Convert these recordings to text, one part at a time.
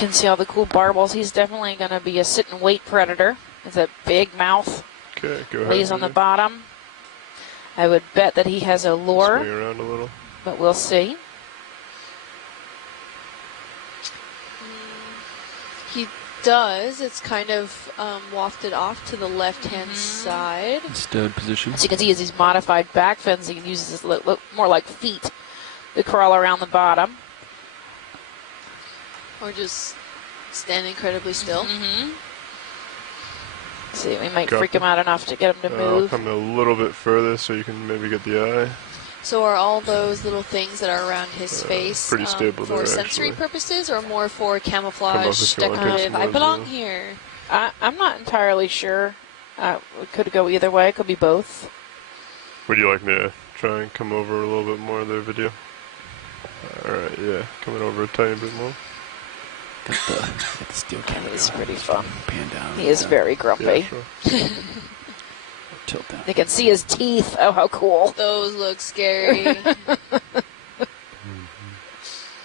can see all the cool barbels. He's definitely going to be a sit and wait predator. It's a big mouth. Okay, go ahead. Lays on the bottom. I would bet that he has a lure. Swing around a little. But we'll see. He does. It's kind of wafted off to the left-hand side. Stowed position. As you can see, as he's modified back fins, he can use his look more like feet to crawl around the bottom. Or just stand incredibly still. See, we might freak him out enough to get him to move. Come a little bit further so you can maybe get the eye. So are all those little things that are around his face pretty stable for there, sensory actually. purposes or more for camouflage, decorative? I belong here. I'm not entirely sure. It could go either way. It could be both. Would you like me to try and come over a little bit more of their video? Alright, yeah. Coming over a tiny bit more. Got the steel camera. He's pretty fun. Pan down. He is very grumpy. Yeah, sure. Tilt down. You can see his teeth. Oh, how cool. Those look scary.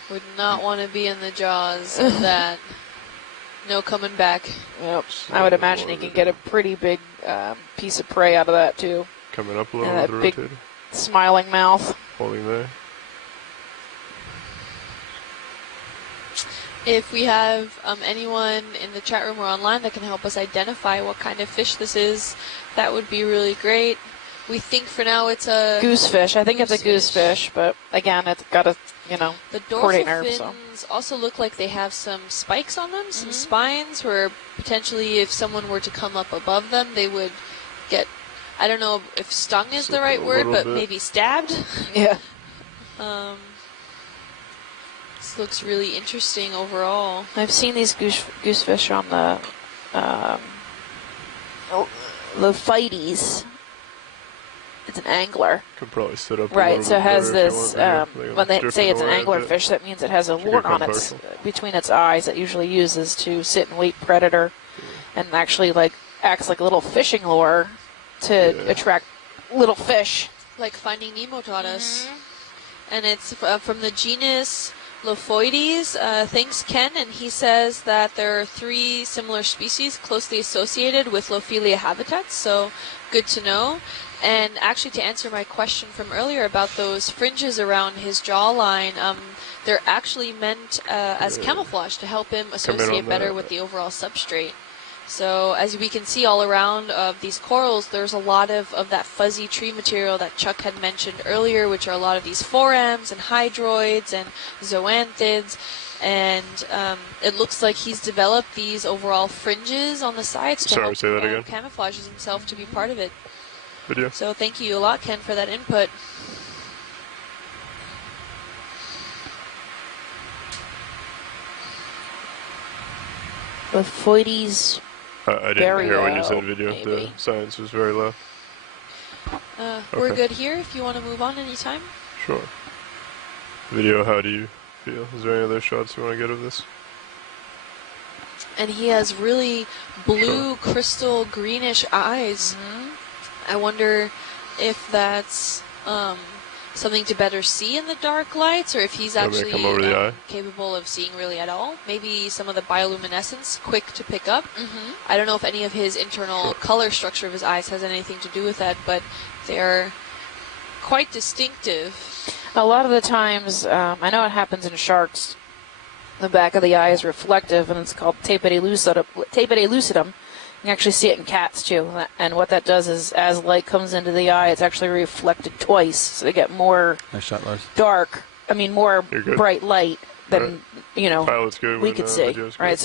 Would not want to be in the jaws of that. No coming back. Yep. I would imagine he can get a pretty big piece of prey out of that, too. Coming up a little And with that the big rotator. smiling mouth. Holding there. If we have anyone in the chat room or online that can help us identify what kind of fish this is, that would be really great. We think for now it's a goosefish. I think it's a goosefish, but again, it's got a, the chordate dorsal nerve. fins also look like they have some spikes on them, some spines where potentially if someone were to come up above them, they would get, I don't know if stung is the right word, but maybe stabbed. Yeah. This looks really interesting overall. I've seen these goosefish on the Lophites. It's an angler. Could probably sit up. Right, so it has this, when when they say it's an anglerfish, that means it has a wart on its, between its eyes that usually uses to sit and wait predator and actually acts like a little fishing lure to attract little fish. Like Finding Nemo taught us. And it's from the genus Lophoides. Thanks, Ken, and he says that there are 3 similar species closely associated with Lophelia habitats, so good to know. And actually, to answer my question from earlier about those fringes around his jawline, they're actually meant as camouflage to help him associate better with the overall substrate. So as we can see all around of these corals, there's a lot of that fuzzy tree material that Chuck had mentioned earlier, which are a lot of these forams and hydroids and zoanthids. And it looks like he's developed these overall fringes on the sides to help camouflage himself to be part of it. Video. So thank you a lot, Ken, for that input. Lophoides. I didn't hear when you said video. Maybe. The science was very low. We're good here if you want to move on anytime. Sure. Video, how do you feel? Is there any other shots you want to get of this? And he has really blue, crystal, greenish eyes. I wonder if that's something to better see in the dark lights, or if he's actually capable of seeing really at all. Maybe some of the bioluminescence quick to pick up. I don't know if any of his internal color structure of his eyes has anything to do with that, but they're quite distinctive. A lot of the times, I know it happens in sharks, the back of the eye is reflective, and it's called tapedae lucidum. You can actually see it in cats, too. And what that does is, as light comes into the eye, it's actually reflected twice. So they get more more bright light than, we could see. Right?